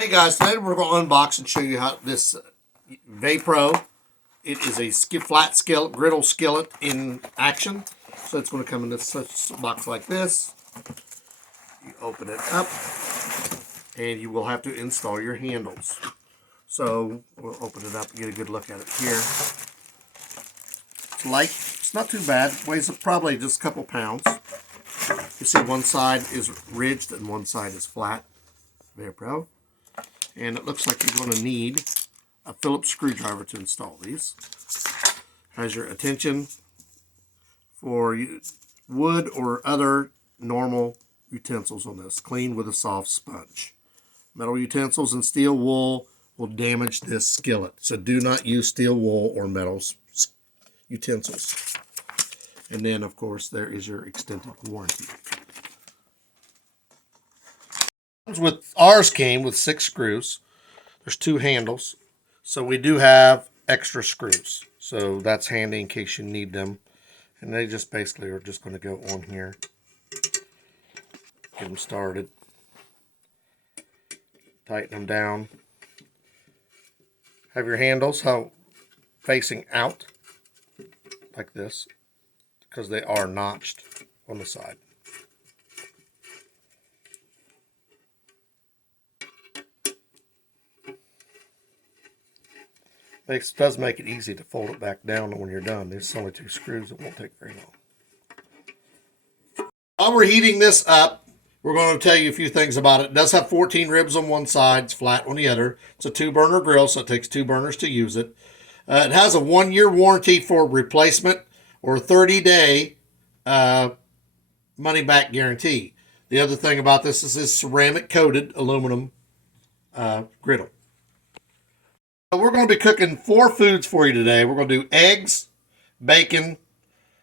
Hey guys, today we're going to unbox and show you how this Vayepro. It is a flat skillet, griddle skillet in action. So it's going to come in this box like this. You open it up and you will have to install your handles. So we'll open it up and get a good look at it here. It's light, it's not too bad. It weighs probably just a couple pounds. You see one side is ridged and one side is flat. Vayepro. And it looks like you're going to need a Phillips screwdriver to install these. Has your attention for wood or other normal utensils on this. Clean with a soft sponge. Metal utensils and steel wool will damage this skillet. So do not use steel wool or metal utensils. And then, of course, there is your extended warranty. With ours came with 6 screws. There's 2 handles, so we do have extra screws, so that's handy in case you need them. And they just basically are just going to go on here, get them started, tighten them down, have your handles facing out like this because they are notched on the side. It does make it easy to fold it back down when you're done. There's only 2 screws. It won't take very long. While we're heating this up, we're going to tell you a few things about it. It does have 14 ribs on one side. It's flat on the other. It's a 2-burner grill, so it takes 2 burners to use it. It has a 1-year warranty for replacement or 30-day money-back guarantee. The other thing about this is this ceramic-coated aluminum griddle. We're going to be cooking 4 foods for you today. We're going to do eggs, bacon,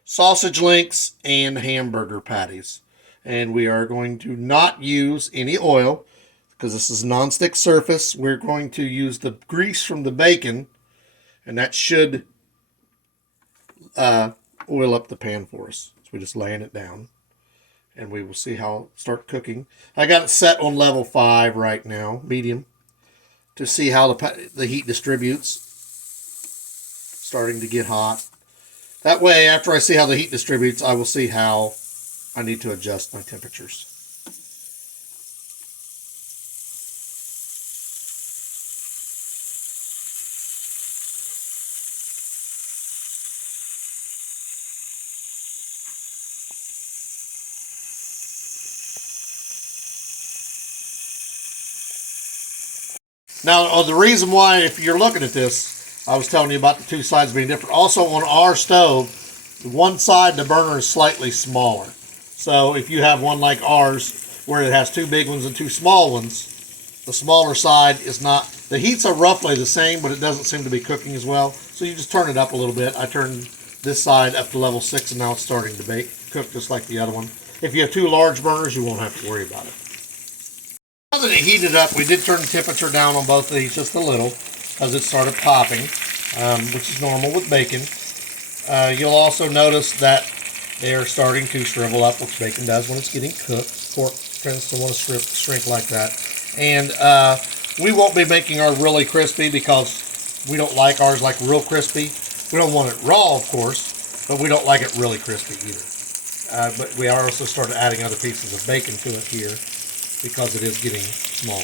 sausage links, and hamburger patties. And we are going to not use any oil because this is a non-stick surface. We're going to use the grease from the bacon, and that should oil up the pan for us. So we're just laying it down, and we will see how it start cooking. I got it set on level 5 right now, medium, to see how the heat distributes. Starting to get hot. That way, after I see how the heat distributes, I will see how I need to adjust my temperatures. Now, the reason why, if you're looking at this, I was telling you about the 2 sides being different. Also, on our stove, one side, the burner is slightly smaller. So if you have one like ours, where it has 2 big ones and 2 small ones, the smaller side is not, the heats are roughly the same, but it doesn't seem to be cooking as well. So you just turn it up a little bit. I turned this side up to level 6, and now it's starting to cook just like the other one. If you have 2 large burners, you won't have to worry about it. Now that it heated up, we did turn the temperature down on both of these just a little because it started popping, which is normal with bacon. You'll also notice that they are starting to shrivel up, which bacon does when it's getting cooked. Pork tends to want to shrink like that. And we won't be making ours really crispy because we don't like ours like real crispy. We don't want it raw, of course, but we don't like it really crispy either. But we also started adding other pieces of bacon to it here, because it is getting smaller.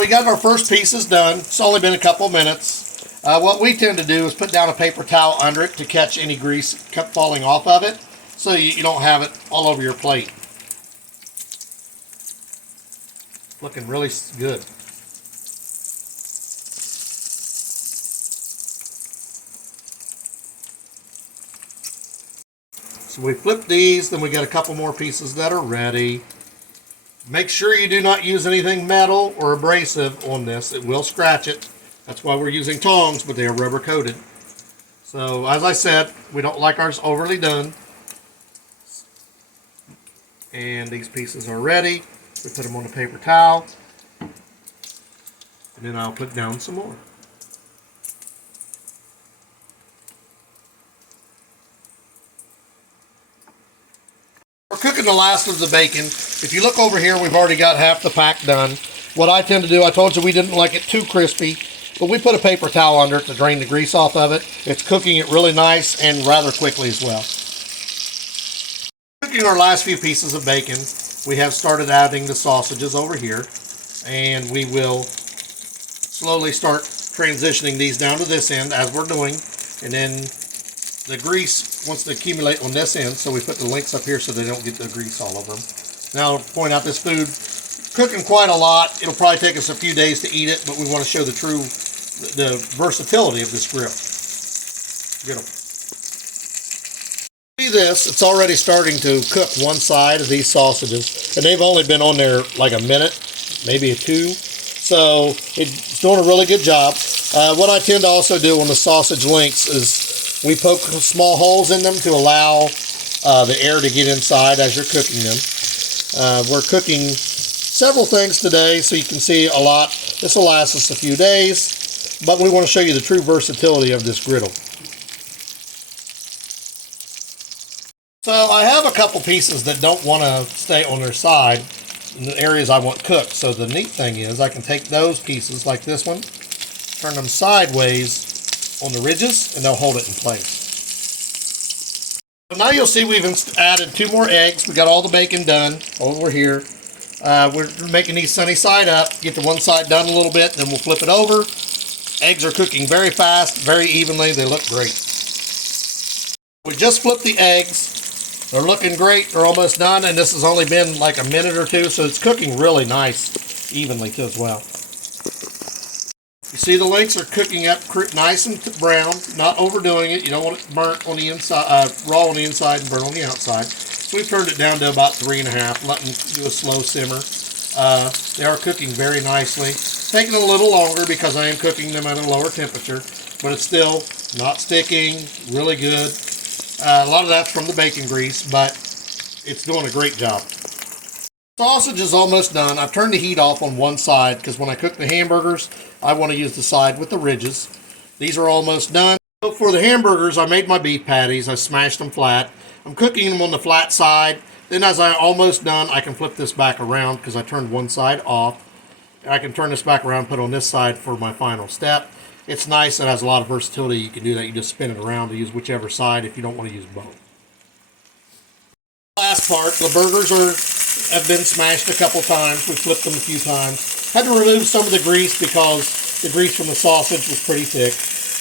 We got our first pieces done. It's only been a couple minutes. What we tend to do is put down a paper towel under it to catch any grease falling off of it, so you don't have it all over your plate. Looking really good. So we flip these, then we got a couple more pieces that are ready. Make sure you do not use anything metal or abrasive on this. It will scratch it. That's why we're using tongs, but they are rubber coated. So as I said, we don't like ours overly done. And these pieces are ready. We put them on a paper towel. And then I'll put down some more. We're cooking the last of the bacon. If you look over here, we've already got half the pack done. What I tend to do, I told you we didn't like it too crispy, but we put a paper towel under it to drain the grease off of it. It's cooking it really nice and rather quickly as well. Cooking our last few pieces of bacon, we have started adding the sausages over here, and we will slowly start transitioning these down to this end as we're doing, and then the grease wants to accumulate on this end, so we put the links up here so they don't get the grease all over them. Now, I'll point out this food, cooking quite a lot. It'll probably take us a few days to eat it, but we want to show the versatility of this grill. Griddle. See this, it's already starting to cook one side of these sausages, and they've only been on there like a minute, maybe a two, so it's doing a really good job. What I tend to also do on the sausage links is we poke small holes in them to allow the air to get inside as you're cooking them. We're cooking several things today, so you can see a lot. This will last us a few days, but we want to show you the true versatility of this griddle. So I have a couple pieces that don't want to stay on their side in the areas I want cooked. So the neat thing is I can take those pieces like this one, turn them sideways on the ridges, and they'll hold it in place. So now you'll see we've added 2 more eggs. We got all the bacon done over here. We're making these sunny side up. Get the one side done a little bit, then we'll flip it over. Eggs are cooking very fast, very evenly. They look great. We just flipped the eggs. They're looking great. They're almost done, and this has only been like a minute or two, so it's cooking really nice, evenly too as well. You see the links are cooking up nice and brown, not overdoing it. You don't want it burnt on the inside, raw on the inside and burnt on the outside. So we've turned it down to about 3.5, letting it do a slow simmer. They are cooking very nicely. Taking a little longer because I am cooking them at a lower temperature, but it's still not sticking, really good. A lot of that's from the bacon grease, but it's doing a great job. Sausage is almost done. I've turned the heat off on one side because when I cook the hamburgers, I want to use the side with the ridges. These are almost done. So for the hamburgers, I made my beef patties. I smashed them flat. I'm cooking them on the flat side. Then as I'm almost done, I can flip this back around because I turned one side off. I can turn this back around, put on this side for my final step. It's nice. It has a lot of versatility. You can do that. You just spin it around to use whichever side if you don't want to use both. Last part, the burgers have been smashed a couple times. We flipped them a few times. Had to remove some of the grease because the grease from the sausage was pretty thick.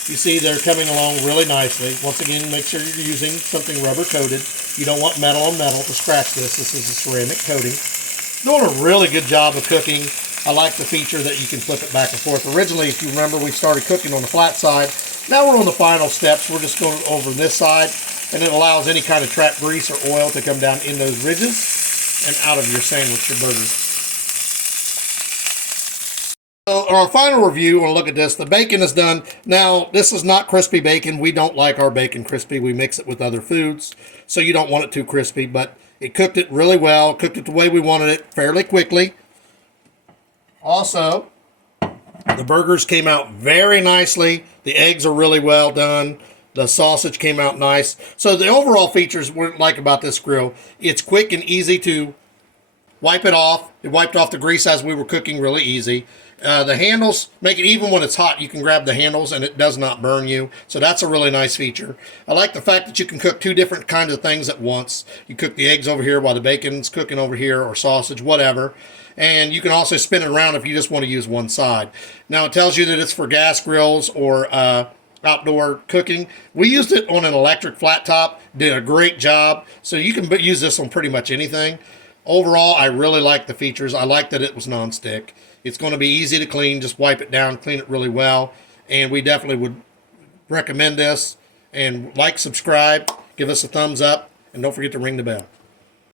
You see they're coming along really nicely. Once again, make sure you're using something rubber coated. You don't want metal on metal to scratch this. This is a ceramic coating. Doing a really good job of cooking. I like the feature that you can flip it back and forth. Originally, if you remember, we started cooking on the flat side. Now we're on the final steps. We're just going over this side, and it allows any kind of trapped grease or oil to come down in those ridges and out of your sandwich or burger. So our final review, we'll look at this. The bacon is done. Now, this is not crispy bacon. We don't like our bacon crispy. We mix it with other foods, so you don't want it too crispy, but it cooked it really well, cooked it the way we wanted it fairly quickly. Also, the burgers came out very nicely. The eggs are really well done. The sausage came out nice. So the overall features we like about this grill, it's quick and easy to wipe it off. It wiped off the grease as we were cooking really easy. The handles make it, even when it's hot, you can grab the handles and it does not burn you. So that's a really nice feature. I like the fact that you can cook 2 different kinds of things at once. You cook the eggs over here while the bacon's cooking over here, or sausage, whatever. And you can also spin it around if you just want to use one side. Now it tells you that it's for gas grills or outdoor cooking. We used it on an electric flat top, did a great job. So you can use this on pretty much anything. Overall, I really like the features. I like that it was non-stick. It's going to be easy to clean. Just wipe it down, clean it really well. And we definitely would recommend this. And like, subscribe, give us a thumbs up, and don't forget to ring the bell.